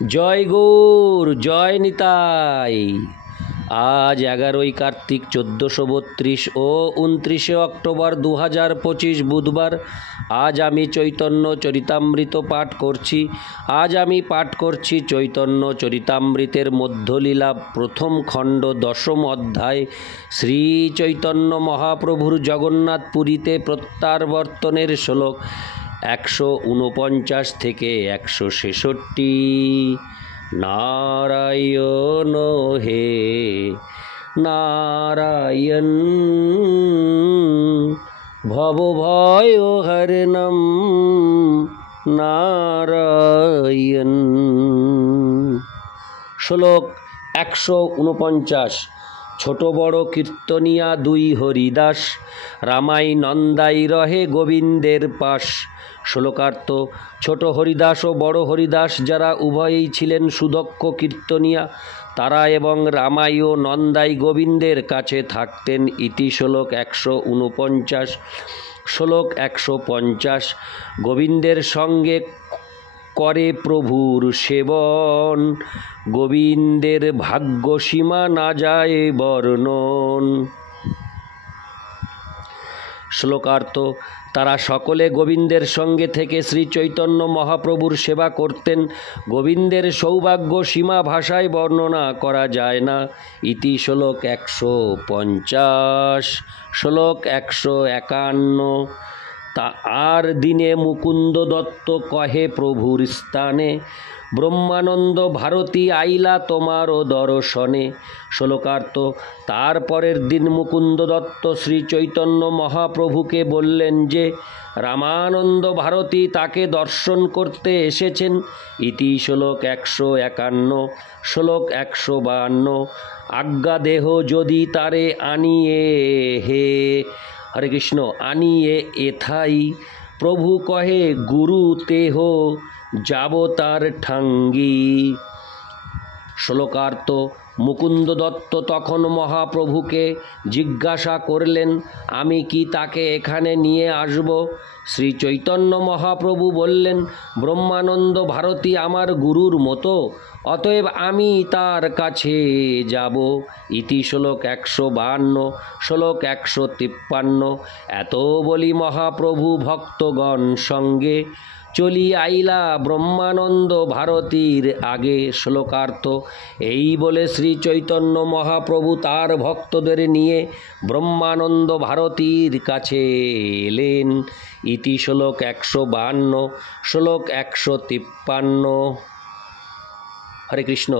জয় গৌর, জয় নিতাই। আজ 11ই কার্তিক 1432 ও 29শে অক্টোবর 2025 বুধবার। আজ আমি চৈতন্য চরিতামৃত পাঠ করছি। আজ আমি পাঠ করছি চৈতন্য চরিতামৃতের মধ্যলীলা প্রথম খণ্ড 10ম অধ্যায়। শ্রী চৈতন্য মহাপ্রভুর জগন্নাথপুরীতে প্রত্যাবর্তনের শ্লোক 149 থেকে 166। নারায়ণ হে নারায়ণ, ভবভয় হরণম নারায়ণ। শ্লোক 149। ছোট বড় কীর্তনিয়া দুই হরিদাস, রামাই নন্দাই রহে গোবিন্দের পাশ। শ্লোকার্থ: ছোট হরিদাস ও বড় হরিদাস, যারা উভয়েই ছিলেন সুদক্ষ কীর্তনিয়া, তারা এবং রামাই ও নন্দাই গোবিন্দের কাছে থাকতেন। ইতি শ্লোক 149। শ্লোক 150। গোবিন্দের সঙ্গে করে প্রভুর সেবন, গোবিন্দের ভাগ্যসীমা না যায় বর্ণন। শ্লোকার্থ: তারা সকলে গোবিন্দের সঙ্গে থেকে শ্রী চৈতন্য মহাপ্রভুর সেবা করতেন। গোবিন্দের সৌভাগ্য সীমা ভাষায় বর্ণনা করা যায় না। ইতি শ্লোক 150। শ্লোক 151। আর দিনে মুকুন্দ দত্ত কহে প্রভুর স্থানে, ব্রহ্মানন্দ ভারতী আইলা তোমারও দর্শনে। শ্লোকার্থ: তারপরের দিন মুকুন্দ দত্ত শ্রী চৈতন্য মহাপ্রভুকে বললেন যে রামানন্দ ভারতী তাকে দর্শন করতে এসেছেন। ইতি শ্লোক 151। শ্লোক 152। আজ্ঞা দেহ যদি তারে আনিয়ে হে, হরে কৃষ্ণ, আনিয়ে এথাই, প্রভু কহে গুরু তেহ যাব তার ঠাঙ্গি। শ্লোকার্থ: মুকুন্দ দত্ত তখন মহাপ্রভুকে জিজ্ঞাসা করলেন, আমি কি তাকে এখানে নিয়ে আসব? শ্রী চৈতন্য মহাপ্রভু বললেন, ব্রহ্মানন্দ ভারতী আমার গুরুর মতো, অতএব আমি তার কাছে যাব। ইতি শ্লোক 152। শ্লোক 153। এত বলি মহাপ্রভু ভক্তগণ সঙ্গে, চলি আইলা ব্রহ্মানন্দ ভারতীর আগে। শ্লোকার্থ: এই বলে শ্রী চৈতন্য মহাপ্রভু তার ভক্তদের নিয়ে ব্রহ্মানন্দ ভারতীর কাছে এলেন। ইতি শ্লোক 152। শ্লোক 153। হরে কৃষ্ণ,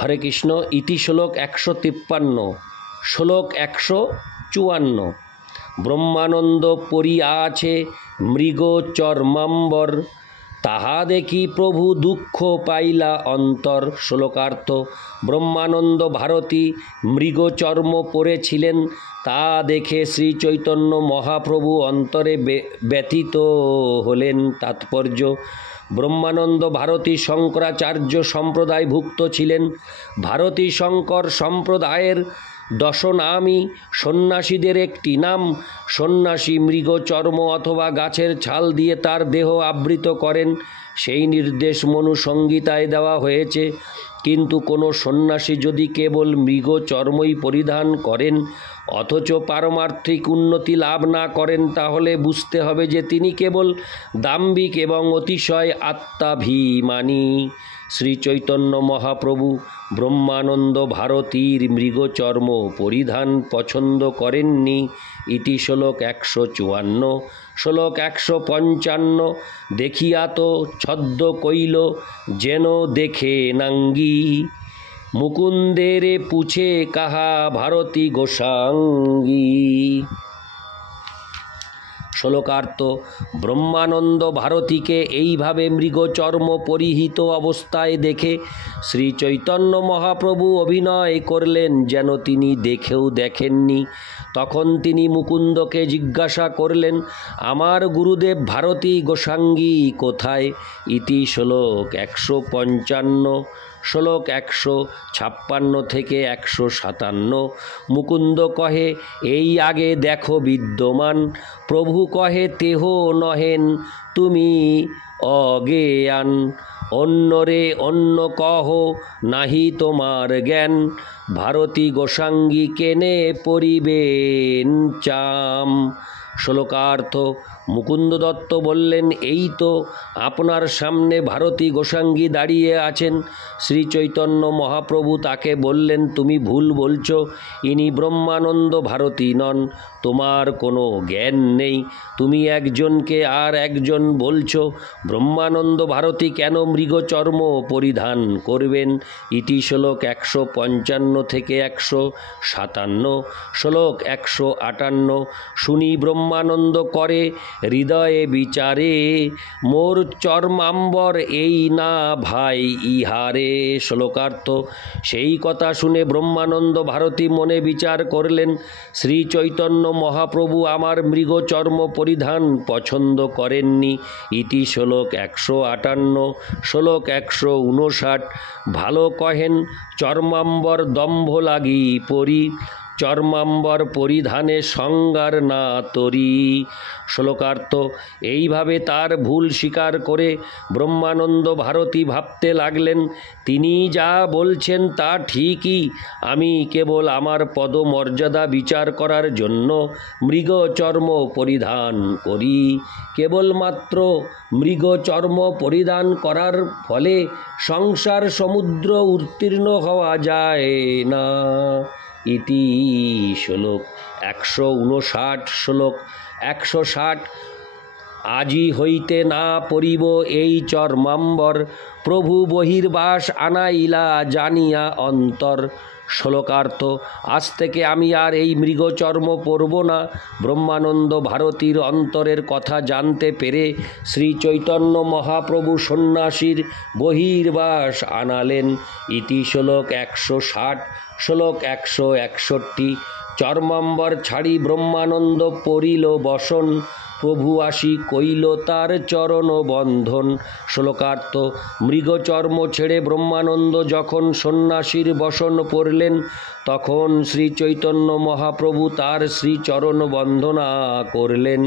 হরে কৃষ্ণ। ইতি শ্লোক 153। শ্লোক 154। ব্রহ্মানন্দ পরিয়া আছে মৃগ চর্মাম্বর, তাহা দেখি প্রভু দুঃখ পাইলা অন্তর। শ্লোকার্থ: ব্রহ্মানন্দ ভারতী মৃগ চর্ম পরেছিলেন, তা দেখে শ্রী চৈতন্য মহাপ্রভু অন্তরে ব্যথিত হলেন। তাৎপর্য: ব্রহ্মানন্দ ভারতী শঙ্করাচার্য সম্প্রদায়ভুক্ত ছিলেন। ভারতী শঙ্কর সম্প্রদায়ের দশনামী সন্ন্যাসীদের একটি নাম। সন্ন্যাসী মৃগ চর্ম অথবা গাছের ছাল দিয়ে তার দেহ আবৃত করেন, সেই নির্দেশ মনু সংহিতায় দেওয়া হয়েছে। কিন্তু কোনো সন্ন্যাসী যদি কেবল মৃগ চর্মই পরিধান করেন অথচ পারমার্থিক উন্নতি লাভ না করেন, তাহলে বুঝতে হবে যে তিনি কেবল দাম্ভিক এবং অতিশয় আত্মাভিমানী। শ্রী চৈতন্য মহাপ্রভু ব্রহ্মানন্দ ভারতীর মৃগচর্ম পরিধান পছন্দ করেননি। ইতি শ্লোক 154। শ্লোক 155। দেখিয়া তো ছদ্ম কইল যেন দেখে নাঙ্গি, মুকুন্দেরে পুছে কাহা ভারতী গোসাঙ্গী। শ্লোকার্থ: ব্রহ্মানন্দ ভারতীকে এইভাবে মৃগচর্ম পরিহিত অবস্থায় দেখে শ্রী চৈতন্য মহাপ্রভু অভিনয় করলেন যেন তিনি দেখেও দেখেননি। তখন তিনি মুকুন্দকে জিজ্ঞাসা করলেন, আমার গুরুদেব ভারতী গোসাঙ্গী কোথায়? ইতি শ্লোক 155। শ্লোক 156 থেকে 157। মুকুন্দ কহে, এই আগে দেখো বিদ্যমান, প্রভু কহে তেহ নহেন তুমি অজ্ঞান, অন্যরে অন্য কহ নাহি তোমার জ্ঞান, ভারতী গোসাঙ্গী কেনে পরিবেন চাম। শ্লোকার্থ। মুকুন্দ দত্ত বললেন, এই তো আপনার সামনে ভারতী গোসাঙ্গী দাঁড়িয়ে আছেন। শ্রী চৈতন্য মহাপ্রভু তাকে বললেন, তুমি ভুল বলছ, ইনি ব্রহ্মানন্দ ভারতী নন, তোমার কোনো জ্ঞান নেই, তুমি একজনকে আর একজন বলছ। ব্রহ্মানন্দ ভারতী কেন মৃগচর্ম পরিধান করবেন? ইতি শ্লোক 155 থেকে 157। শ্লোক 158। শুনি ব্রহ্মানন্দ করে হৃদয়ে বিচারে, মোর চর্মাম্বর এই না ভাই ইহারে। শ্লোকার্থ। সেই কথা শুনে ব্রহ্মানন্দ ভারতী মনে বিচার করলেন, শ্রী চৈতন্য মহাপ্রভু আমার মৃগচর্ম পরিধান পছন্দ করেননি। ইতি শ্লোক 158। শ্লোক 159। ভালো কহেন চর্মাম্বর দম্ভ লাগি পরি, চর্মাম্বর পরিধানে সংগার না তরি। শ্লোকার্থ। এইভাবে তার ভুল স্বীকার করে ব্রহ্মানন্দ ভারতী ভাবতে লাগলেন, তিনি যা বলছেন তা ঠিকই, আমি কেবল আমার পদমর্যাদা বিচার করার জন্য মৃগচর্ম পরিধান করি। কেবলমাত্র মৃগচর্ম পরিধান করার ফলে সংসার সমুদ্র উত্তীর্ণ হওয়া যায় না। ইতি শ্লোক 159। শ্লোক 160। আজি হইতে না পরিব এই চর্মাম্বর, প্রভু বহির্বাস আনাইলা জানিয়া অন্তর। শ্লোকার্থ। আজ থেকে আমি আর এই মৃগচর্ম পরব না। ব্রহ্মানন্দ ভারতীর অন্তরের কথা জানতে পেরে শ্রী চৈতন্য মহাপ্রভু সন্ন্যাসীর বহির্বাস আনালেন। ইতি শ্লোক 160। শ্লোক 161। চর্মাম্বর ছাড়ি ব্রহ্মানন্দ পরিল বসন, প্রভু আসি কইল তার চরণ বন্ধন। শ্লোকার্থ। মৃগচর্ম ছেড়ে ব্রহ্মানন্দ যখন সন্ন্যাসীর বসন পড়লেন, তখন শ্রী চৈতন্য মহাপ্রভু তার শ্রীচরণ বন্দনা করলেন।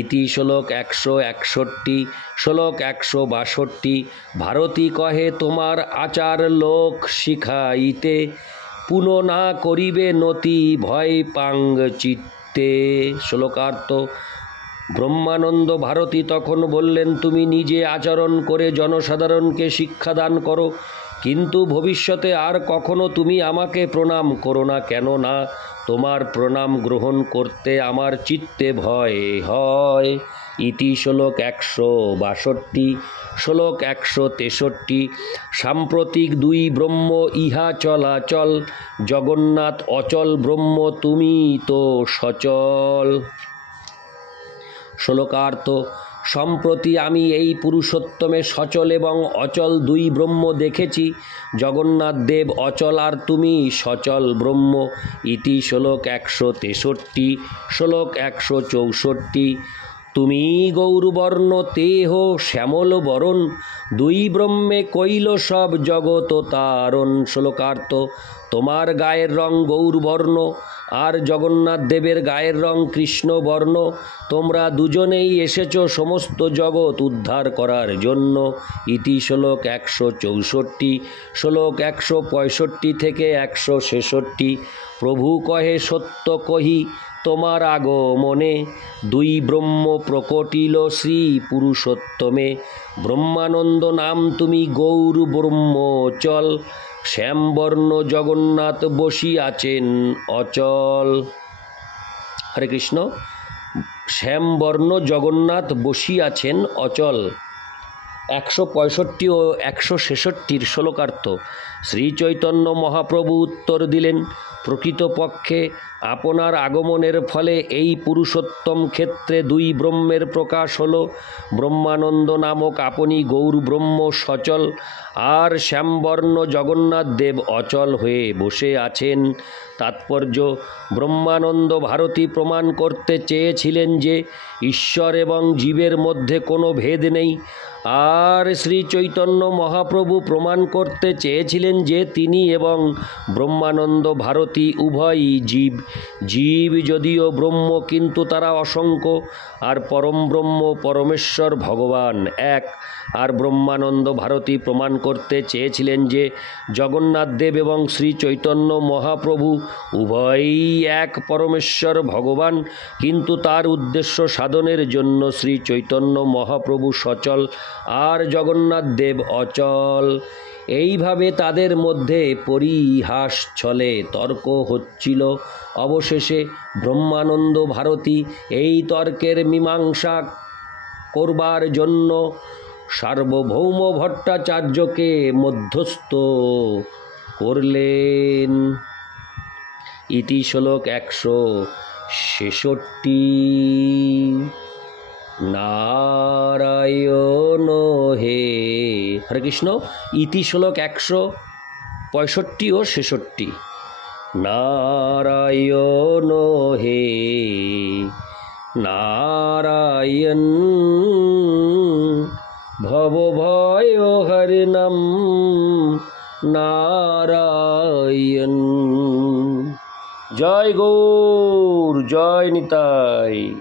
ইতি শ্লোক 161। শ্লোক 162। ভারতী কহে তোমার আচার লোক শিখাইতে, পুন না করিবে নতি ভয় পাঙ্গ চিত্তে। শ্লোকার্থ। ব্রহ্মানন্দ ভারতী তখন বললেন, তুমি নিজে আচরণ করে জনসাধারণকে শিক্ষাদান করো, কিন্তু ভবিষ্যতে আর কখনো তুমি আমাকে প্রণাম করো না, কেননা তোমার প্রণাম গ্রহণ করতে আমার চিত্তে ভয় হয়। ইতি শ্লোক 162। শ্লোক 163। সাম্প্রতিক দুই ব্রহ্ম ইহা চলাচল, জগন্নাথ অচল ব্রহ্ম তুমি তো সচল। শ্লোকার্থ। সম্প্রতি আমি এই পুরুষোত্তমে সচল এবং অচল দুই ব্রহ্ম দেখেছি, জগন্নাথ দেব অচল আর তুমি সচল ব্রহ্ম। ইতি শ্লোক 163। শ্লোক 164। তুমি গৌরবর্ণ তেহ শ্যামল বরণ, দুই ব্রহ্মে কইল সব জগত তারণ। শ্লোকার্থ। তোমার গায়ের রং গৌরবর্ণ আর জগন্নাথ দেবের গায়ের রং কৃষ্ণবর্ণ, তোমরা দুজনেই এসেছ সমস্ত জগৎ উদ্ধার করার জন্য। ইতি শ্লোক 164। শ্লোক 165 থেকে 166। প্রভু কহে সত্য কহি তোমার আগমনে, দুই ব্রহ্ম প্রকটিল শ্রী পুরুষোত্তমে, ব্রহ্মানন্দ নাম তুমি গৌর ব্রহ্ম চল, শ্যামবর্ণ জগন্নাথ বসিয়াছেন অচল। হরে কৃষ্ণ। শ্যামবর্ণ জগন্নাথ বসিয়াছেন অচল। 165 ও 166 শ্লোকার্থ। শ্রী চৈতন্য মহাপ্রভু উত্তর দিলেন, প্রকৃতপক্ষে আপনার আগমনের ফলে এই পুরুষোত্তম ক্ষেত্রে দুই ব্রহ্মের প্রকাশ হল। ব্রহ্মানন্দ নামক আপনি গৌর ব্রহ্ম সচল আর শ্যামবর্ণ জগন্নাথ দেব অচল হয়ে বসে আছেন। তাৎপর্য, ব্রহ্মানন্দ ভারতী প্রমাণ করতে চেয়েছিলেন যে ঈশ্বর এবং জীবের মধ্যে কোনো ভেদ নেই, আর শ্রী চৈতন্য মহাপ্রভু প্রমাণ করতে চেয়েছিলেন যে তিনি এবং ব্রহ্মানন্দ ভারতী ভারতী উভয়ই জীব। জীব যদিও ব্রহ্ম, কিন্তু তারা অসংখ্য। আর পরম ব্রহ্ম পরমেশ্বর ভগবান এক। আর ব্রহ্মানন্দ ভারতী প্রমাণ করতে চেয়েছিলেন যে জগন্নাথ দেব এবং শ্রী চৈতন্য মহাপ্রভু উভয়ই এক পরমেশ্বর ভগবান, কিন্তু তার উদ্দেশ্য সাধনের জন্য শ্রী চৈতন্য মহাপ্রভু সচল আর জগন্নাথ দেব অচল। এইভাবে তাদের মধ্যে পরিহাস ছলে তর্ক হচ্ছিল। অবশেষে ব্রহ্মানন্দ ভারতী এই তর্কের মীমাংসা করবার জন্য সার্বভৌম ভট্টাচার্যকে মধ্যস্থ করলেন। ইতি শ্লোক 166। নারায়ণ হে হরে কৃষ্ণ। ইতি শ্লোক 165 ও 66। নারায়ণ হে নারায়ণ ভব ভয় হরিনাম নারায়ণ। জয় গৌর, জয় নিতাই।